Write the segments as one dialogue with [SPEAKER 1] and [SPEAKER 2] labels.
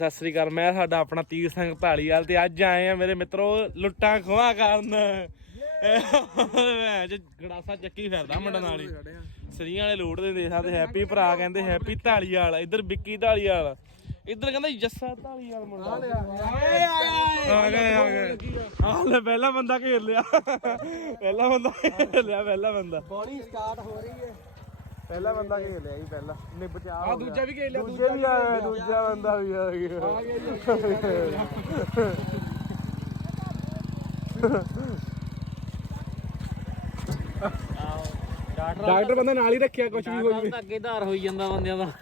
[SPEAKER 1] ਸਤਿ ਸ੍ਰੀ ਅਕਾਲ। ਮੈਂ ਸਾਡਾ ਆਪਣਾ ਤੀਰ ਸਿੰਘ ਢਾਲੀਵਾਲ ਤੇ ਅੱਜ ਆਏ ਆ ਮੇਰੇ ਮਿੱਤਰੋ ਲੁੱਟਾਂ ਖੋਹਾਂ ਕਰਨ। ਗੜਾਸਾ ਚੱਕੀ ਫਿਰਦਾ ਮੁੰਡਾ ਨਾਲ ਹੀ ਸਰੀਆਂ ਵਾਲੇ ਲੋਟ ਦੇ ਸਕਦੇ। ਹੈਪੀ ਭਰਾ ਕਹਿੰਦੇ ਹੈਪੀ ਢਾਲੀਵਾਲ, ਇੱਧਰ ਵਿੱਕੀ ਢਾਲੀਵਾਲ, ਇੱਧਰ ਕਹਿੰਦਾ ਜੱਸਾ ਢਾਲੀਵਾਲ ਮੁੰਡਾ। ਆ ਗਏ ਪਹਿਲਾ ਬੰਦਾ ਘੇਰ ਲਿਆ, ਪਹਿਲਾ ਬੰਦਾ ਘੇਰ ਲਿਆ, ਪਹਿਲਾ ਬੰਦਾ
[SPEAKER 2] ਬੋਲੀ ਸਟਾਰਟ ਹੋ ਰਹੀ ਹੈ।
[SPEAKER 1] ਪਹਿਲਾ ਬੰਦਾ ਘੇਰ ਲਿਆ ਜੀ, ਪਹਿਲਾ ਨਹੀਂ ਬਚਾ
[SPEAKER 2] ਆ ਦੂਜਾ ਵੀ ਘੇਰ ਲਿਆ,
[SPEAKER 1] ਦੂਜਾ ਵੀ ਆ ਗਿਆ, ਦੂਜਾ ਬੰਦਾ ਵੀ ਆ ਗਿਆ। ਡਾਕਟਰ ਬੰਦਾ ਨਾਲ ਹੀ ਰੱਖਿਆ, ਕੁਝ ਵੀ ਹੋ ਜਾਵੇ
[SPEAKER 3] ਅੱਗੇ ਧਾਰ ਹੋਈ ਜਾਂਦਾ ਬੰਦਿਆਂ ਦਾ।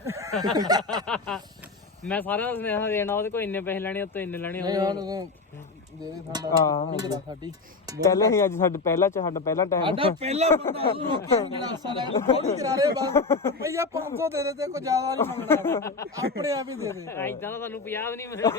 [SPEAKER 3] ਮੈਂ ਸਾਰਾ ਸੁਨੇਹਾ ਦੇਣਾ ਉਹਦੇ ਕੋਲ ਇੰਨੇ ਪੈਸੇ ਲੈਣੇ, ਉੱਤੇ ਇੰਨੇ ਲੈਣੇ।
[SPEAKER 2] ਸਾਡੀ
[SPEAKER 1] ਪਹਿਲਾਂ ਹੀ ਅੱਜ ਸਾਡਾ ਪਹਿਲਾ ਟਾਈਮ
[SPEAKER 2] ਸਾਡਾ ਪਹਿਲਾ ਬੰਦਾ ਉਹ ਰੋਕੇ ਗਲਾਸਾ ਲੈ ਕੇ ਥੋੜੀ ਕਰਾ ਰਹੇ ਬਸ ਭਈਆ 500 ਦੇ ਦੇ ਤੇ ਕੋਈ ਜ਼ਿਆਦਾ ਨਹੀਂ ਮੰਗਦਾ, ਆਪਣੇ ਆਪ ਹੀ ਦੇ ਦੇ।
[SPEAKER 3] ਐਦਾਂ ਤਾਂ ਤੁਹਾਨੂੰ 50 ਨਹੀਂ ਮਿਲਦੇ।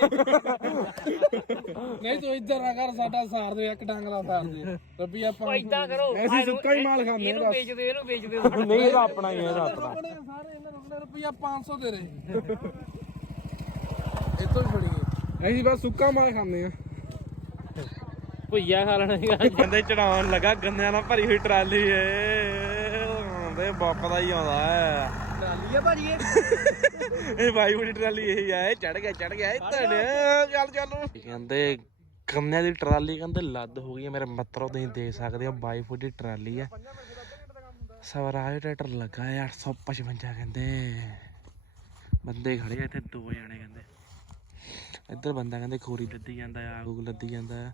[SPEAKER 2] ਨਹੀਂ ਤੂੰ ਇੱਧਰ ਨਾ ਕਰ, ਸਾਡਾ ਸਾਰ ਦੇ ਇੱਕ ਡਾਂਗਲਾ ਸਾਰ ਦੇ ਰੁਪਈਆ 500।
[SPEAKER 3] ਐਦਾਂ ਕਰੋ,
[SPEAKER 1] ਐਸੀ ਸੁੱਕਾ ਹੀ ਮਾਲ ਖਾਂਦੇ
[SPEAKER 3] ਇਹਨੂੰ ਵੇਚ ਦਿਓ, ਇਹਨੂੰ ਵੇਚ ਦਿਓ।
[SPEAKER 1] ਨਹੀਂ ਇਹਦਾ ਆਪਣਾ ਹੀ ਹੈ, ਇਹਦਾ ਆਪਣਾ।
[SPEAKER 2] ਸਾਰੇ ਇਹਨਾਂ ਨੂੰ ਰੁਪਈਆ 500 ਦੇ ਦੇ। ਇੱਥੋਂ ਹੀ ਫੜੀਏ, ਅਸੀਂ ਬਸ ਸੁੱਕਾ ਮਾਲ ਖਾਂਦੇ ਆ।
[SPEAKER 3] ਭੁਈਆ ਖਾ ਲੈਣਾ ਸੀਗਾ।
[SPEAKER 1] ਕਹਿੰਦੇ ਚੜਾਉਣ ਲੱਗਾ ਗੰਨਿਆਂ ਨਾਲ ਭਰੀ ਹੋਈ ਟਰਾਲੀ ਏ, ਆਉਂਦੇ ਬੱਪ ਦਾ ਹੀ ਆਉਂਦਾ ਹੈ।
[SPEAKER 2] ਟਰਾਲੀ ਆ ਭਾਜੀ
[SPEAKER 1] ਇਹ ਬਾਈ ਬੜੀ ਟਰਾਲੀ ਇਹੀ ਆ, ਚੜ ਗਿਆ ਚੱਲ ਚੱਲ। ਕਹਿੰਦੇ ਗੰਨਿਆਂ ਦੀ ਟਰਾਲੀ ਕਹਿੰਦੇ ਲੱਦ ਹੋ ਗਈ ਹੈ ਮੇਰੇ ਮਿੱਤਰੋ, ਤੁਸੀਂ ਦੇਖ ਸਕਦੇ ਹੋ 22 ਫੁੱਟ ਦੀ ਟਰਾਲੀ ਆ। ਸਵਰਾਜ ਟਰੈਕਟਰ ਲੱਗਾ ਹੈ 855 ਕਹਿੰਦੇ ਬੰਦੇ ਖੜੇ ਆ ਇੱਥੇ, 2 ਜਣੇ ਕਹਿੰਦੇ। ਇੱਧਰ ਬੰਦਾ ਕਹਿੰਦੇ ਖੋਰੀ ਲੱਦੀ ਜਾਂਦਾ ਆ, ਆਗੂ ਲੱਦੀ ਜਾਂਦਾ ਆ।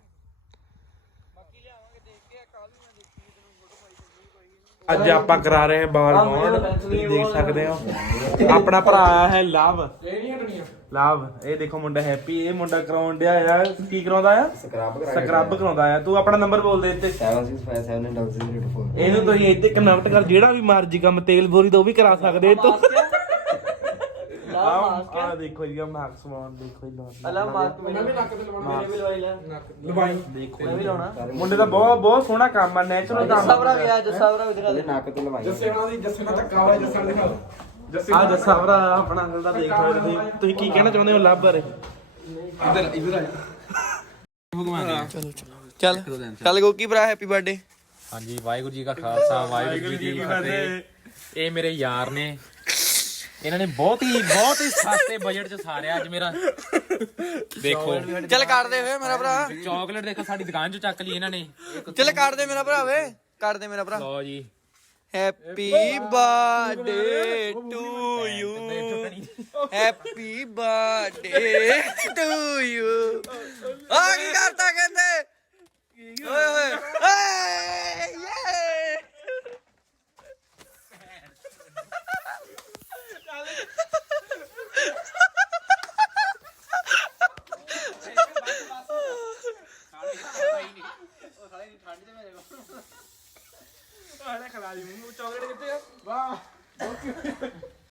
[SPEAKER 1] ਅੱਜ ਆਪਾਂ ਕਰਾ ਰਹੇ ਹਾਂ ਬਾਲ ਮੌਂਡ, ਤੁਸੀਂ ਦੇਖ ਸਕਦੇ ਹੋ। ਆਪਣਾ ਭਰਾ ਆਇਆ ਹੈ ਲਵ। ਲਵ ਇਹ ਦੇਖੋ ਮੁੰਡਾ ਹੈਪੀ, ਇਹ ਮੁੰਡਾ ਕਰਾਉਣ ਡਿਆ ਆ, ਕੀ ਕਰਾਉਂਦਾ ਆ? ਸਕਰੱਬ ਕਰਾਉਂਦਾ ਆ। ਤੂੰ ਆਪਣਾ ਨੰਬਰ ਬੋਲ ਦੇ ਇੱਥੇ। 76570084। ਇਹਨੂੰ ਤੁਸੀਂ ਇੱਥੇ ਕਨੈਕਟ ਕਰ, ਜਿਹੜਾ ਵੀ ਮਰਜ਼ੀ ਕੰਮ ਤੇਲ ਬੋਰੀ ਤੋਂ ਉਹ ਵੀ ਕਰਾ ਸਕਦੇ ਤੂੰ। ਆ ਦੇਖੋ ਜੀ ਮਾਰਕ ਸਮਾਨ ਦੇਖੋ ਜੀ, ਮੁੰਡੇ ਦਾ ਬਹੁਤ ਸੋਹਣਾ ਕੰਮ ਆ, ਨੈਚੁਰਲ ਕੰਮ। ਆ ਜੱਸਾ ਭਰਾ ਆਪਣਾ ਦਾ ਦੇਖ ਲਓ। ਤੁਸੀਂ ਕੀ ਕਹਿਣਾ ਚਾਹੁੰਦੇ ਹੋ ਲੱਭ ਬਾਰੇ?
[SPEAKER 2] ਚੱਲ ਗੋਕੀ ਭਰਾ, ਹੈਪੀ ਬਰਥਡੇ।
[SPEAKER 3] ਹਾਂਜੀ, ਵਾਹਿਗੁਰੂ ਜੀ ਕਾ ਖਾਲਸਾ, ਵਾਹਿਗੁਰੂ ਜੀ ਕੀ ਫਤਿਹ। ਇਹ ਮੇਰੇ ਯਾਰ ਨੇ, ਇਹਨਾਂ ਨੇ ਬਹੁਤ ਹੀ ਸਸਤੇ ਬਜਟ ਚ ਸਾਰਿਆ ਅੱਜ ਮੇਰਾ। ਦੇਖੋ
[SPEAKER 2] ਚੱਲ ਕੱਟ ਦੇ ਵੇ ਮੇਰਾ ਭਰਾ,
[SPEAKER 3] ਚਾਕਲੇਟ ਦੇਖੋ ਸਾਡੀ ਦੁਕਾਨ ਚੋਂ ਚੱਕ ਲਈ ਇਹਨਾਂ ਨੇ।
[SPEAKER 2] ਚੱਲ ਕੱਟ ਦੇ ਮੇਰਾ ਭਰਾ, ਵੇ ਕੱਟ ਦੇ ਮੇਰਾ ਭਰਾ।
[SPEAKER 3] ਲਓ ਜੀ,
[SPEAKER 2] happy birthday to you, happy birthday to you. ਆ ਕੀ ਕਰਤਾ ਕਹਿੰਦੇ, ਓਏ ਓਏ ਏ ਯੇ।